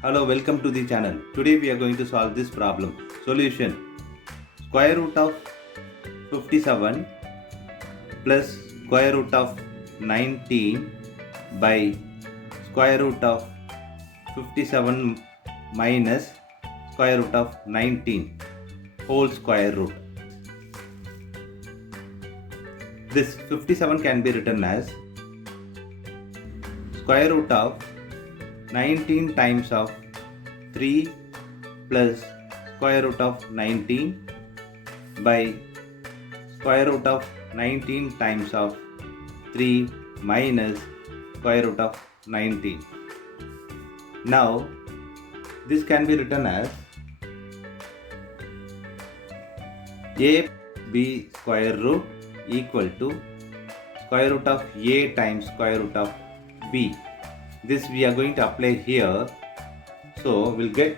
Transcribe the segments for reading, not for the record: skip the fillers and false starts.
Hello, welcome to the channel. Today we are going to solve this problem. Solution: square root of 57 plus square root of 19 by square root of 57 minus square root of 19 whole square root. This 57 can be written as square root of 19 times of 3 plus square root of 19 by square root of 19 times of 3 minus square root of 19. Now this can be written as a b square root equal to square root of a times square root of b. This we are going to apply here, so we'll get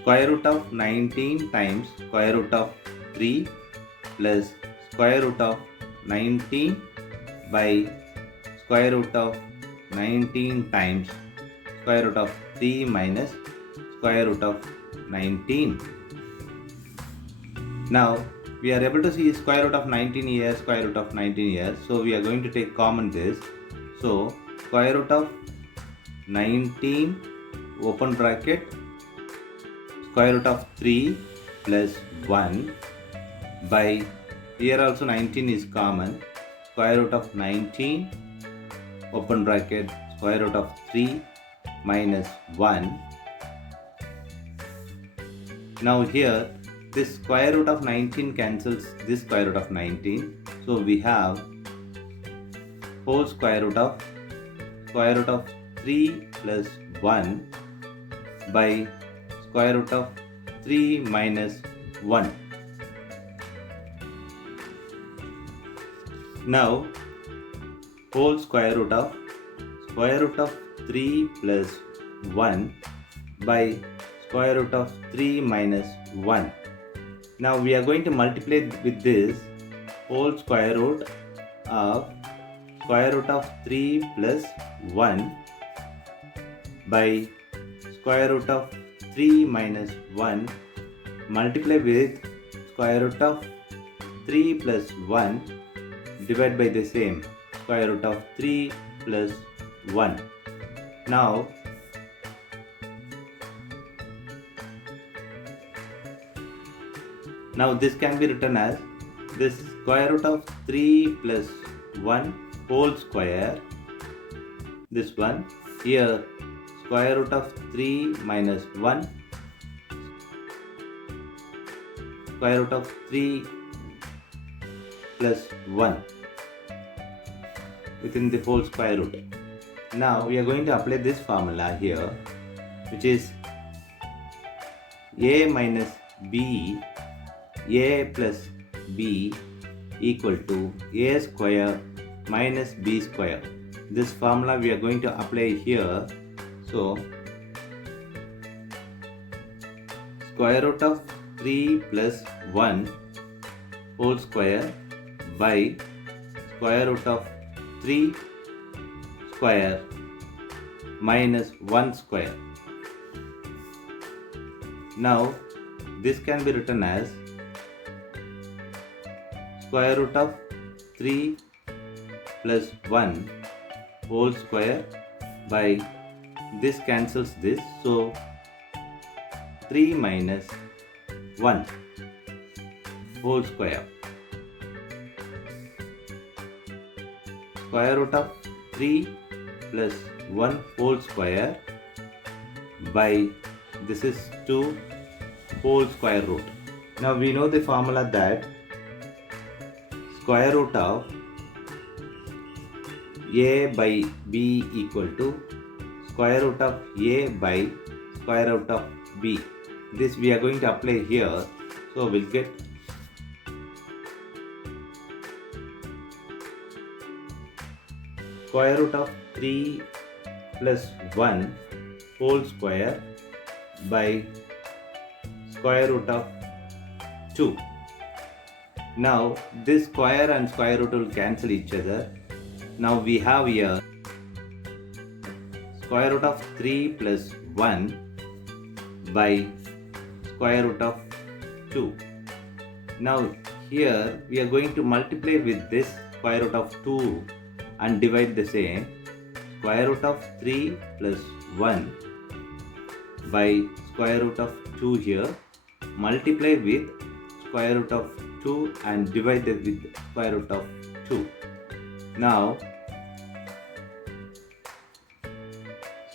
square root of 19 times square root of 3 plus square root of 19 by square root of 19 times square root of 3 minus square root of 19. Now we are able to see square root of 19 here, square root of 19 here. So we are going to take common this. So square root of 19 open bracket square root of 3 plus 1 by, here also 19 is common, square root of 19 open bracket square root of 3 minus 1. Now here this square root of 19 cancels this square root of 19. So we have whole square root of 3 plus 1 by square root of 3 minus 1. Now whole square root of 3 plus 1 by square root of 3 minus 1. Now we are going to multiply with this whole square root of 3 plus 1 by square root of 3 minus 1 multiply with square root of 3 plus 1 divide by the same square root of 3 plus 1. Now this can be written as this square root of 3 plus 1 whole square, this one, here square root of 3 minus 1 square root of 3 plus 1 within the whole square root. Now we are going to apply this formula here, which is a minus b, a plus b equal to a square minus b square. This formula we are going to apply here. So square root of 3 plus 1 whole square by square root of 3 square minus 1 square. Now this can be written as square root of 3 plus 1 whole square by, this cancels this, so 3 minus 1 whole square, square root of 3 plus 1 whole square by, this is 2 whole square root. Now we know the formula that square root of a by b equal to square root of a by square root of b. This we are going to apply here, so we'll get square root of 3 plus 1 whole square by square root of 2. Now this square and square root will cancel each other. Now we have here square root of 3 plus 1 by square root of 2. Now here we are going to multiply with this square root of 2 and divide the same. Square root of 3 plus 1 by square root of 2 here. Multiply with square root of 2 and divide it with square root of 2. Now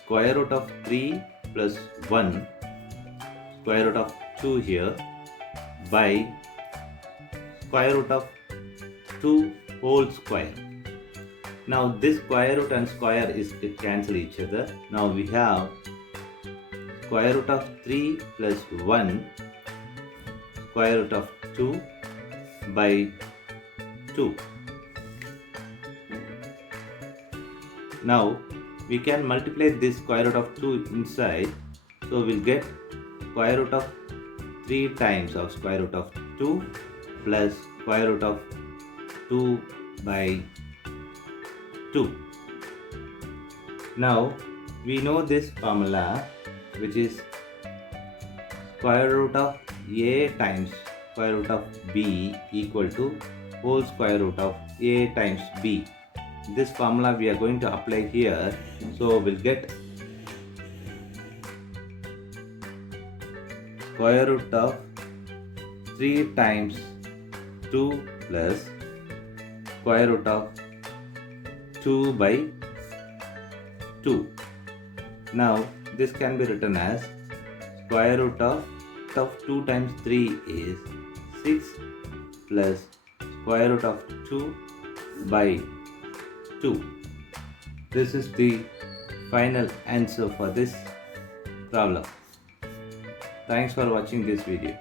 square root of 3 plus 1 square root of 2 here by square root of 2 whole square. Now this square root and square is to cancel each other. Now we have square root of 3 plus 1 square root of 2 by 2. Now we can multiply this square root of 2 inside, so we'll get square root of 3 times of square root of 2 plus square root of 2 by 2. Now we know this formula, which is square root of a times square root of b equal to whole square root of a times b. This formula we are going to apply here, so we'll get square root of 3 times 2 plus square root of 2 by 2. Now this can be written as square root of 2 times 3 is 6 plus square root of 2 by 2. This is the final answer for this problem. Thanks for watching this video.